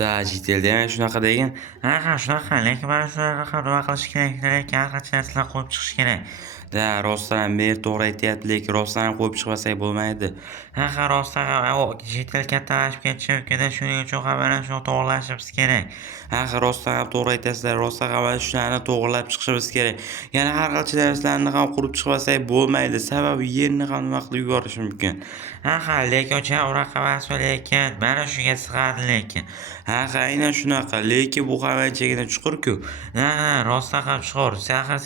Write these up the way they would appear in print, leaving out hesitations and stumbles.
Digitalda ham shunaqa degan. Ha, shunaqa, lekin mana shularni ham nima qilish kerak, lekin har qancha narsalar qo'yib chiqish kerak. Rostdan ham Mer to'g'ri aytyapti, lekin rostdan ham qo'yib chiqmasak bo'lmaydi. Rostdan ham digital kattalashib ketishi mumkin, shuning uchun ham mana shuni to'g'rilashimiz kerak. Rostdan ham to'g'ri aytasizlar, rostdan ham mana shularni to'g'rilab chiqishimiz kerak. Yana har qancha narsalarni ham qurib chiqmasak bo'lmaydi, sababi yerni ham nima qilib yuborish mumkin. Lekin unaqa emas, lekin mana shunga sig'adi lekin. Aynan shunaqa, lekin bu ham anchagina chuqur-ku. Rostdan ham chuqur.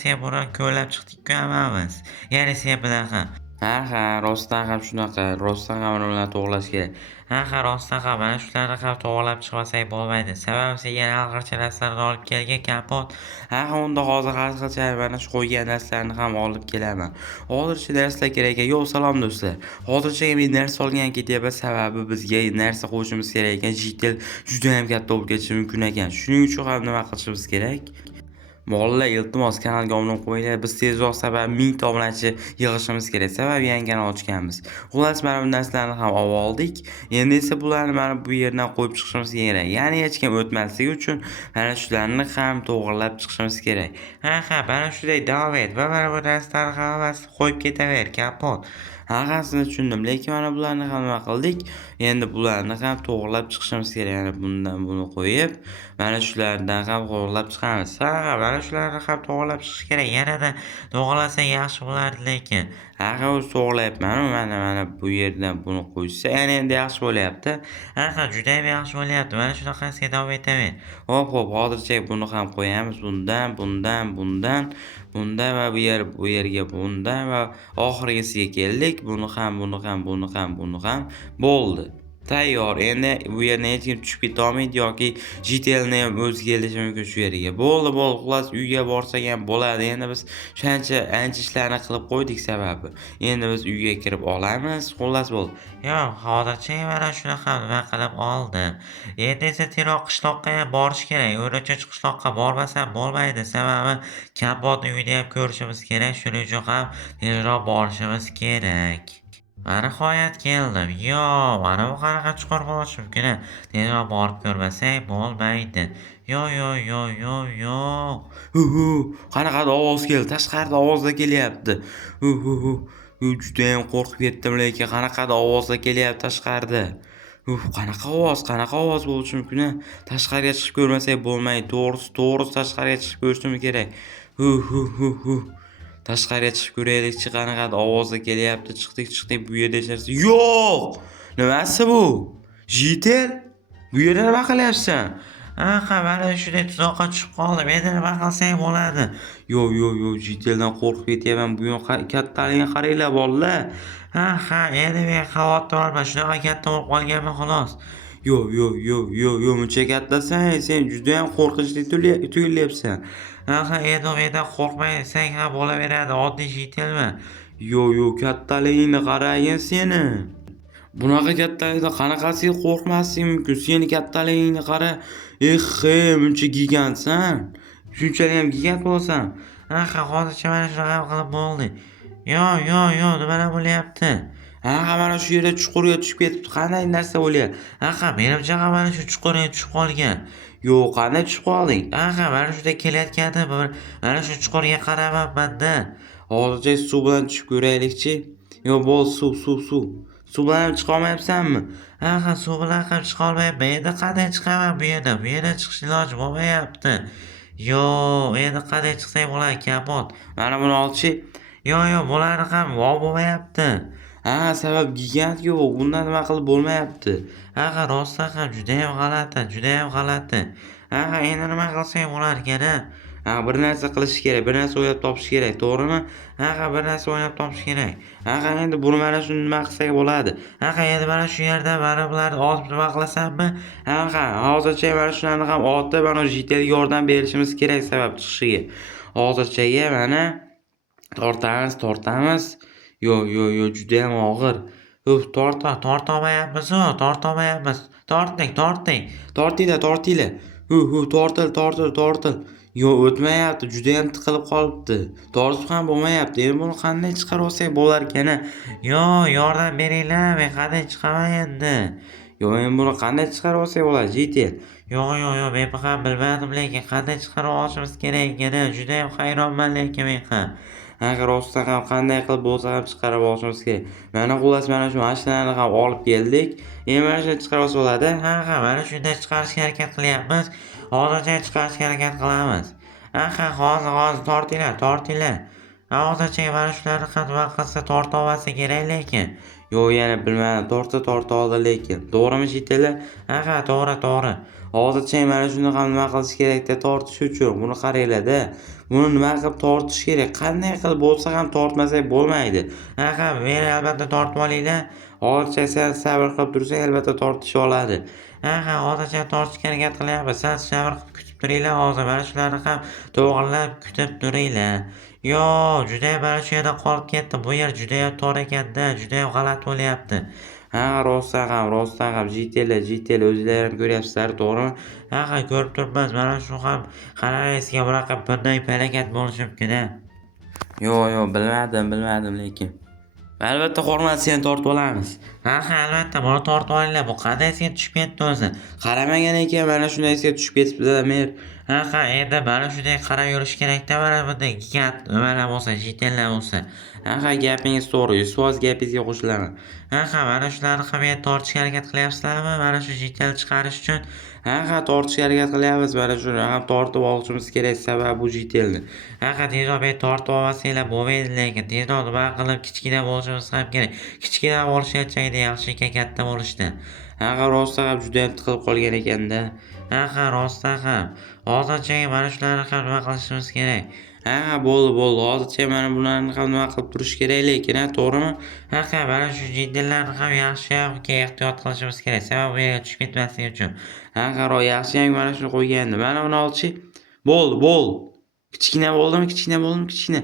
Sen buni ko'rlab chiqdik-ku hammamiz. Ya'ni sen bilan ham. Rostdan ham shunaqa. Rostdan ham mana bularni to'g'rilash kerak. Rostdan ham mana shularni ham to'g'rilab chiqmasak bo'lmaydi. Sababi sen yana har qancha narsalarni olib kelgan kapot. Unda hozir har qancha mana shu qo'ygan narsalarni ham olib kelaman. Hozircha narsalar kerak ekan. Yo, salom do'stlar. Hozircha men narsa olgan ketyapman, sababi bizga narsa qo'yishimiz kerak ekan. Jitel juda ham katta bo'lib ketishi mumkin ekan. Shuning uchun ham nima qilishimiz kerak? Bolalar, iltimos kanalga obuna qo'yinglar. Biz tezroq sababi 1000 ta obunachi yig'ishimiz kerak. Sababi yangi kanal ochganmiz. Xullas, mana bu narsalarni ham olib oldik. Endi esa bularni mana bu yerdan qo'yib chiqishimiz kerak. Ya'ni hech kim o'tmasligi uchun mana shularni ham to'g'rilab chiqishimiz kerak. Mana shunday davom et va mana bu narsalarni hammasini qo'yib ketaver, kapot. Hammasini tushundim, lekin mana bularni ham nima qildik? Endi bularni ham to'g'rilab chiqishimiz kerak. Ya'ni bundan buni qo'yib, mana shulardan ham to'g'rilab chiqamiz. Mana shularni ham to'g'rilab chiqish kerak. Yanada to'g'rilasa yaxshi bo'lardi lekin. O'zi to'g'rilayapman. Mana bu yerdan buni qo'ysa, endi yaxshi bo'lyapti. Juda ham yaxshi bo'lyapti. Mana shunaqasiga davom etaver. Xo'p, hozircha buni ham qo'yamiz. Bundan va bu yerga bundan va oxirgisiga keldik. Buni ham bo'ldi. Tayyor. Endi bu yerdan hech kim tushib keta olmaydi yoki JTLni ham o'zi kelishi mumkin shu yerga. Bo'ldi. Xullas uyga borsak ham bo'ladi. Endi biz ancha ishlarni qilib qo'ydik sababi. Endi biz uyga kirib olamiz. Xullas bo'ldi. Yo'q, hozircha mana shunaqa nima qilib oldim. Endi esa tezroq qishloqqa ham borish kerak. O'rachach qishloqqa bormasam bo'lmaydi. Sababi kapotni uyda ham ko'rishimiz kerak. Shuning uchun ham tezroq borishimiz kerak. Nihoyat keldim. Mana bu qanaqa chuqur bo'lishi mumkin. Tezroq borib ko'rmasak bo'lmaydi. Yo'q. Qanaqadir ovoz keldi. Tashqarida ovozlar kelyapti. Juda ham qo'rqib ketdim, lekin qanaqadir ovozlar kelyapti tashqarida. Qanaqa ovoz bo'lishi mumkin? Tashqariga chiqib ko'rmasak bo'lmaydi. To'g'risi tashqariga chiqib ko'rishim kerak. Tashqariga chiqib ko'raylikchi, qanaqadir ovozlar kelyapti. Chiqdik, bu yerda hech narsa yo'q. Nimasi bu? Jitel? Bu yerda nima qilyapsan? Mana shunday tuzoqqa tushib qoldim. Endi nima qilsang bo'ladi? Yo'q, Jiteldan qo'rqib ketyapman. Bu yoq kattaligini qaranglar bolalar. Endi men xavotir olma. Shunaqa katta bo'lib qolganman xolos. Yo'q, muncha kattasan, sen juda ham qo'rqinchli tuyulyapsan. Endi mendan qo'rqmay desang ham bo'laveradi, oddiy Jitelmi? Yo'q, kattaligingni qaragin seni. Bunaqa kattalikda qanaqasiga qo'rqmaslik mumkin? Seni kattaligingni qara. Muncha gigantsan. Shunchalik ham gigant bo'lsan. Hozircha mana shunaqa qilib bo'ldi. Yo'q, nima bo'lyapti? Mana shu yerda chuqurga tushib ketibdi. Qanday narsa bo'lyapti? Menimcha mana shu chuqurga tushib qolgan. Yo'q, qanday tushib qolding? Mana shunday kelayotgandi. Mana shu chuqurga qarayapman-da. Hozircha suv bilan tushib ko'raylikchi. Yo'q, bo'ldi, suv. Suv bilan ham chiqa olmayapsanmi? Suv bilan ham chiqa olmayapman. Endi qanday chiqaman bu yerdan? Bu yerdan chiqish iloji bo'lmayapti. Yo'q, endi qanday chiqsam bo'ladi, kapot. Mana buni olchi. Yo'q, bularni ham bo'lmayapti. Sabab gigant-ku, bundan nima qilib bo'lmayapti. Rostdan ham juda ham g'alati. Endi nima qilsam bo'lar ekan? Bir narsa qilish kerak, bir narsa o'ylab topish kerak, to'g'rimi? Bir narsa o'ylab topish kerak. Endi buni mana shuni nima qilsak bo'ladi? Endi mana shu yerda mana bularni otib nima qilasanmi? Hozircha mana shularni ham otib, mana JTLga yordam berishimiz kerak sabab chiqishiga. Hozirchaga mana tortamiz. Yo'q, juda ham og'ir. Tortolmayapmiz. Tortinglar. Tortil. Yo'q, o'tmayapti. Juda ham tiqilib qolibdi. Tortib ham bo'lmayapti. Endi buni qanday chiqarib olsak bo'lar ekan? Yo'q, yordam beringlar. Men qanday chiqaman endi? Yo, men buni qanday chiqarib olsak bo'ladi, Jitel? Yo'q, men ham bilmadim, lekin qanday chiqarib olishimiz kerakligini juda ham hayronman, lekin men ham. Rostdan ham qanday qilib bo'lsa ham chiqarib olishimiz kerak. Mana xullas mana shu mashinalarni ham olib keldik. Endi mana shuni chiqarib olsa bo'ladi. Mana shunday chiqarishga harakat qilyapmiz. Hozircha chiqarishga harakat qilamiz. Hozir tortinglar. Hozircha mana shularni ham nima qilsa torta olmasa kerak lekin. Yo'q, yana bilmadim, torta oldi lekin. To'g'rimi Jitela? To'g'ri. Hozircha mana shuni ham nima qilish kerakda tortish uchun. Buni qaranglar-da. Buni nima qilib tortish kerak? Qanday qilib bo'lsa ham tortmasak bo'lmaydi. Meni albatta tortib olinglar. Hozircha sen sabr qilib tursang, albatta tortishib oladi. Hozircha tortishga harakat qilyapmiz. Sen sabr qilib kutib turinglar, hozir mana shularni ham to'g'rilab kutib turinglar. Juda mana shu yerda qolib ketdi. Bu yer juda ham tor ekanda, juda ham g'alati bo'lyapti. Rostdan ham Jitela o'zinglar ham ko'ryapsizlar, to'g'rimi? Ko'rib turibmiz. Mana shu ham qarangizga bunaqa bunday falokat bo'lishi mumkin. Yo'q, bilmadim lekin. Albatta hormat seni tortib olamiz. Albatta buni tortib olinglar. Bu qanday esga tushib ketdi o'zi? Qaramagan ekan, mana shunday esga tushib ketibdi-da, mer. Endi mana shunday qarab yurish kerak-da, mana bunday gigant nimalar bo'lsa, Jitellar bo'lsa. Gapingiz to'g'ri, 100% gapingizga qo'shilaman. Mana shularni ham endi tortishga harakat qilyapsizlarmi? Mana shu Jitel chiqarish uchun. Tortishga harakat qilyapmiz. Mana shuni ham tortib olishimiz kerak, sababi bu Jitelni. Tezroq tortib olmasanglar bo'lmaydi, lekin tezroq nima qilib kichkina bo'lishimiz ham kerak. Kichkina bo'lishayotganda yaxshi ekan katta bo'lishda. Rostdan ham juda ham tiqilib qolgan ekanda. Rostdan ham. Hozircha mana shularni ham nima qilishimiz kerak. Bo'ldi. Hozircha mana bularni ham nima qilib turish kerak lekin, to'g'rimi? Mana shu jiddilarni ham yaxshi ehtiyot qilishimiz kerak. Sababi bu yerga tushib ketmasligi uchun. Yaxshi mana shuni qo'ygandi. Mana buni olchi. Bo'ldi. Kichkina bo'ldimi?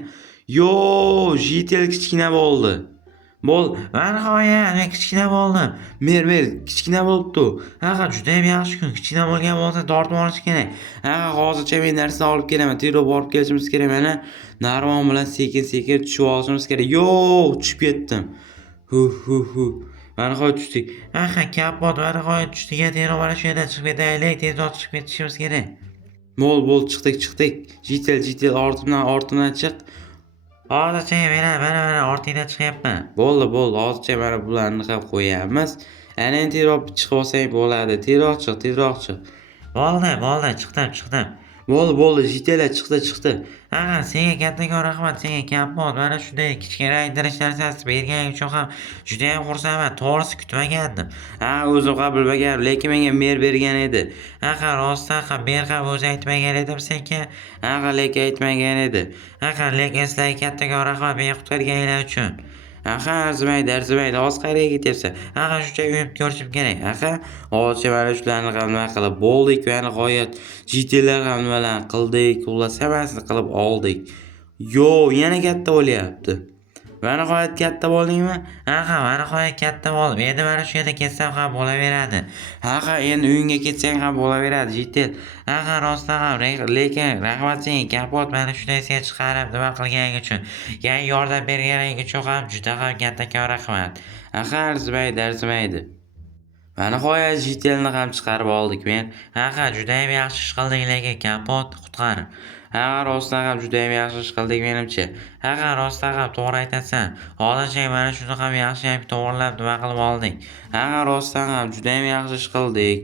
Yo'q, Jitel kichkina bo'ldi. Mana men kichkina bo'ldim. Mer, kichkina bo'libdi. Juda ham yaxshi-ku. Kichkina bo'lgan bo'lsa tortib olish kerak. Hozircha men narsani olib kelaman. Tezroq borib kelishimiz kerak. Mana Narvon bilan sekin tushib olishimiz kerak. Yo'q, tushib ketdim. Mana qo'y tushdik. Kapot, mana qo'y tushdik. Tezroq mana shu yerdan chiqib ketaylik. Tezroq chiqib ketishimiz kerak. Bo'ldi, chiqdik. Jitel ortimdan chiq. Hozircha mana ortingdan chiqyapman. Bo'ldi. Hozircha mana bularni ham qo'yamiz. Endi tezroq chiqib olsang bo'ladi. Tezroq chiq. Bo'ldi, chiqdim. Bo'ldi, Jitel chiqdi. Senga kattakon rahmat, senga kapot. Mana shunday kichkina intilish narsasi berganing uchun ham juda ham xursandman. To'g'risi kutmagandim. O'zim ham bilmagandim, lekin menga mer bergan edi. Rostdan ham mer ham o'zi aytmagan edim senga. Lekin aytmagan edi. Lekin sizlarga kattakon rahmat meni qutqarganinglar uchun. Arzimaydi. Hozir qayerga ketyapsan? Shuncha uyimni ko'rishim kerak. Hozircha mana shularni ham nima qilib bo'ldik va nihoyat Jitellar ham nimalarni qildik, xullas hammasini qilib oldik. Yo'q, yana katta bo'lyapti. Mana nihoyat katta bo'ldingmi? Mana nihoyat katta bo'ldim. Endi mana shu yerda ketsam ham bo'laveradi. Endi uyingga ketsang ham bo'laveradi, Jitel. Rostdan ham, lekin rahmat senga kapot mana shunday sen chiqarib nima qilganing uchun. Yordam berganing uchun ham juda ham kattakon rahmat. Arzimaydi. Mana nihoyat Jitelni ham chiqarib oldik men. Juda ham yaxshi ish qilding, lekin kapot qutqarib. Rostdan ham juda ham yaxshi ish qildik menimcha. Rostdan ham to'g'ri aytasan. Hozircha mana shuni ham yaxshi to'g'rilab nima qilib oldik. Rostdan ham juda ham yaxshi ish qildik.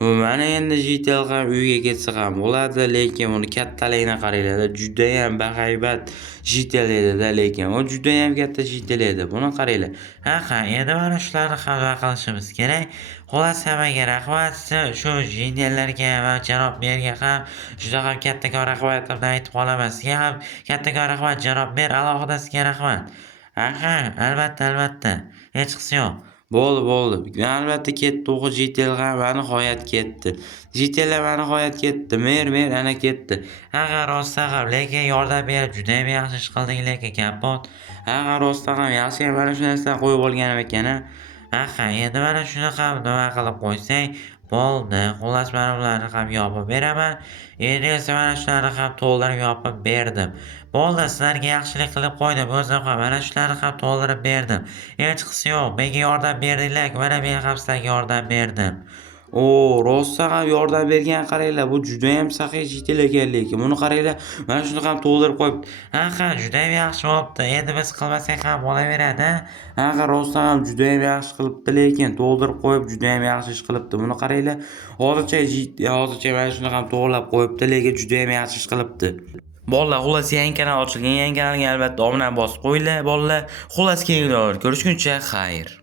Mana endi Jitel ham uyga ketsa ham bo'ladi, lekin uni kattaligini qaranglar, juda ham bahaybat Jitel edi-da, lekin u juda ham katta Jitel edi. Buni qaranglar. Endi mana shularni ham nima qilishimiz kerak. Xullas hammaga rahmat. Shu Jitellarga va janob merga ham juda ham kattakon rahmatimni aytib qolaman. Sizga ham kattakon rahmat janob mer, alohida sizga rahmat. Albatta. Hech qisi yo'q. Bo'ldi. Albatta ketdi o'g'i Jitel ham nihoyat ketdi. Mer ana ketdi. Rostdan ham, lekin yordam berib juda ham yaxshi ish qilding, lekin kapot. Rostdan ham yaxshi mana shu narsalarni qo'yib olganim ekan. Endi mana shuni ham nima qilib qo'ysang Bo'ldi. Xullas men ularni ham yopib beraman. Endi esa mana shularni ham to'ldirib yopib berdim. Bo'ldi, sizlarga yaxshilik qilib qo'ydim. O'zim ham mana shularni ham to'ldirib berdim. Hech qisi yo'q. Menga yordam berdinglar, mana men ham sizlarga yordam berdim. Oo, rostdan ham yordam bergan qaranglar. Bu judayam saxiy jitil ekan lekin. Buni qaranglar, mana shuni ham to'ldirib qo'yib. Ha, judayam yaxshi bo'libdi. Endi biz qilmasak ham bo'laveradi. Ha, rostdan ham judayam yaxshi qilibdi lekin to'ldirib qo'yib judayam yaxshi ish qilibdi. Buni qaranglar. Hozircha mana shuni ham to'g'rilab qo'yibdi, lekin judayam yaxshi ish qilibdi. Bolalar, xullas yangi kanal ochilgan. Yangi kanalga albatta obuna bosib qo'yinglar, bolalar. Xullas keyingi videolarda ko'rishguncha xayr.